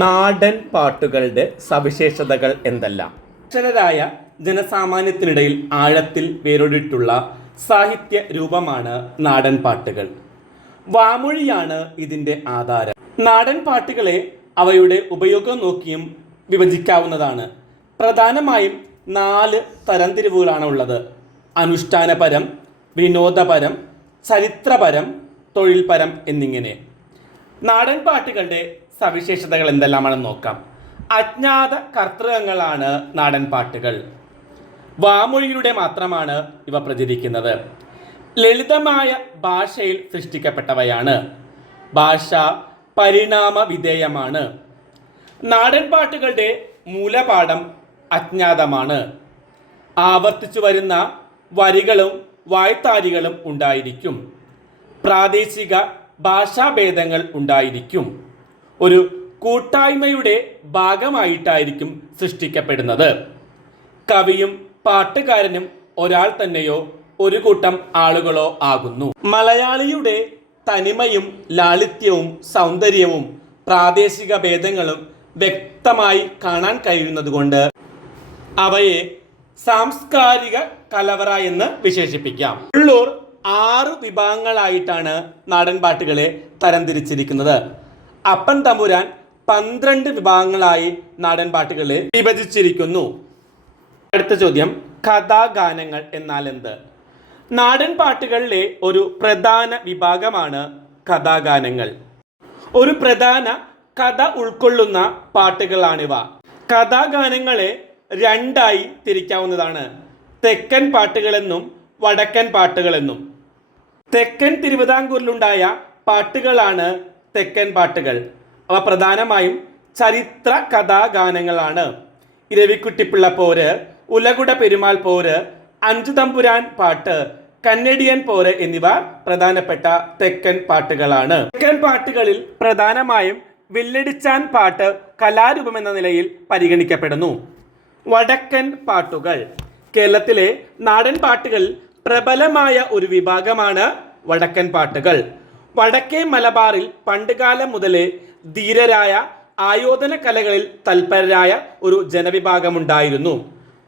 നാടൻ പാട്ടുകളുടെ സവിശേഷതകൾ എന്തെല്ലാം? അക്ഷരരായ ജനസാമാന്യത്തിനിടയിൽ ആഴത്തിൽ വേരോടിയിട്ടുള്ള സാഹിത്യ രൂപമാണ് നാടൻ പാട്ടുകൾ. വാമൊഴിയാണ് ഇതിൻ്റെ ആധാരം. നാടൻ പാട്ടുകളെ അവയുടെ ഉപയോഗം നോക്കിയും വിഭജിക്കാവുന്നതാണ്. പ്രധാനമായും 4 തരംതിരിവുകളാണ് ഉള്ളത്: അനുഷ്ഠാനപരം, വിനോദപരം, ചരിത്രപരം, തൊഴിൽപരം എന്നിങ്ങനെ. നാടൻ പാട്ടുകളുടെ സവിശേഷതകൾ എന്തെല്ലാമാണെന്ന് നോക്കാം. അജ്ഞാത കർത്തൃകങ്ങളാണ് നാടൻ പാട്ടുകൾ. വാമൊഴിയിലൂടെ മാത്രമാണ് ഇവ പ്രചരിക്കുന്നത്. ലളിതമായ ഭാഷയിൽ സൃഷ്ടിക്കപ്പെട്ടവയാണ്. ഭാഷ പരിണാമ വിധേയമാണ്. നാടൻ പാട്ടുകളുടെ മൂലപാഠം അജ്ഞാതമാണ്. ആവർത്തിച്ചു വരുന്ന വരികളും വായ്ത്താരികളും ഉണ്ടായിരിക്കും. പ്രാദേശിക ഭാഷാഭേദങ്ങൾ ഉണ്ടായിരിക്കും. ഒരു കൂട്ടായ്മയുടെ ഭാഗമായിട്ടായിരിക്കും സൃഷ്ടിക്കപ്പെടുന്നത്. കവിയും പാട്ടുകാരനും ഒരാൾ തന്നെയോ ഒരു കൂട്ടം ആളുകളോ ആകുന്നു. മലയാളിയുടെ തനിമയും ലാളിത്യവും സൗന്ദര്യവും പ്രാദേശിക ഭേദങ്ങളും വ്യക്തമായി കാണാൻ കഴിയുന്നതുകൊണ്ട് അവയെ സാംസ്കാരിക കലവറ എന്ന് വിശേഷിപ്പിക്കാം. ഉള്ളൂർ 6 വിഭാഗങ്ങളായിട്ടാണ് നാടൻ പാട്ടുകളെ തരംതിരിച്ചിരിക്കുന്നത്. അപ്പൻ തമ്പുരാൻ 12 വിഭാഗങ്ങളായി നാടൻ പാട്ടുകളെ വിഭജിച്ചിരിക്കുന്നു. അടുത്ത ചോദ്യം, കഥാഗാനങ്ങൾ എന്നാൽ എന്ത്? നാടൻ പാട്ടുകളിലെ ഒരു പ്രധാന വിഭാഗമാണ് കഥാഗാനങ്ങൾ. ഒരു പ്രധാന കഥ ഉൾക്കൊള്ളുന്ന പാട്ടുകളാണിവ. കഥാഗാനങ്ങളെ 2ആയി തിരിക്കാവുന്നതാണ്: തെക്കൻ പാട്ടുകളെന്നും വടക്കൻ പാട്ടുകളെന്നും. തെക്കൻ തിരുവിതാംകൂറിലുണ്ടായ പാട്ടുകളാണ് തെക്കൻ പാട്ടുകൾ. അവ പ്രധാനമായും ചരിത്ര കഥാഗാനങ്ങളാണ്. ഇരവിക്കുട്ടിപ്പിള്ള പോര്, ഉലകുട പെരുമാൾ പോര്, അഞ്ചുതമ്പുരാൻ പാട്ട്, കന്നഡിയൻ പോര് എന്നിവ പ്രധാനപ്പെട്ട തെക്കൻ പാട്ടുകളാണ്. തെക്കൻ പാട്ടുകളിൽ പ്രധാനമായും വില്ലടിച്ചാൻ പാട്ട് കലാരൂപം എന്ന നിലയിൽ പരിഗണിക്കപ്പെടുന്നു. വടക്കൻ പാട്ടുകൾ. കേരളത്തിലെ നാടൻ പാട്ടുകൾ പ്രബലമായ ഒരു വിഭാഗമാണ് വടക്കൻ പാട്ടുകൾ. വടക്കേ മലബാറിൽ പണ്ടുകാലം മുതലേ ധീരരായ ആയോധന കലകളിൽ തൽപരരായ ഒരു ജനവിഭാഗമുണ്ടായിരുന്നു.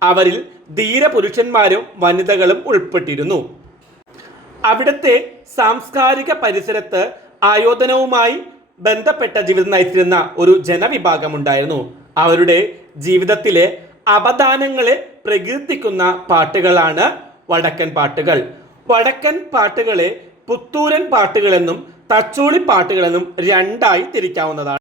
അവരിൽ ധീരപുരുഷന്മാരും വനിതകളും ഉൾപ്പെട്ടിരുന്നു. അവിടുത്തെ സാംസ്കാരിക പരിസരത്ത് ആയോധനവുമായി ബന്ധപ്പെട്ട ജീവിതം നയിച്ചിരുന്ന ഒരു ജനവിഭാഗമുണ്ടായിരുന്നു. അവരുടെ ജീവിതത്തിലെ അപദാനങ്ങളെ പ്രകീർത്തിക്കുന്ന പാട്ടുകളാണ് വടക്കൻ പാട്ടുകൾ. വടക്കൻ പാട്ടുകളെ പുത്തൂരൻ പാട്ടുകളെന്നും തച്ചോളി പാട്ടുകളെന്നും 2ആയി തിരിക്കാവുന്നതാണ്.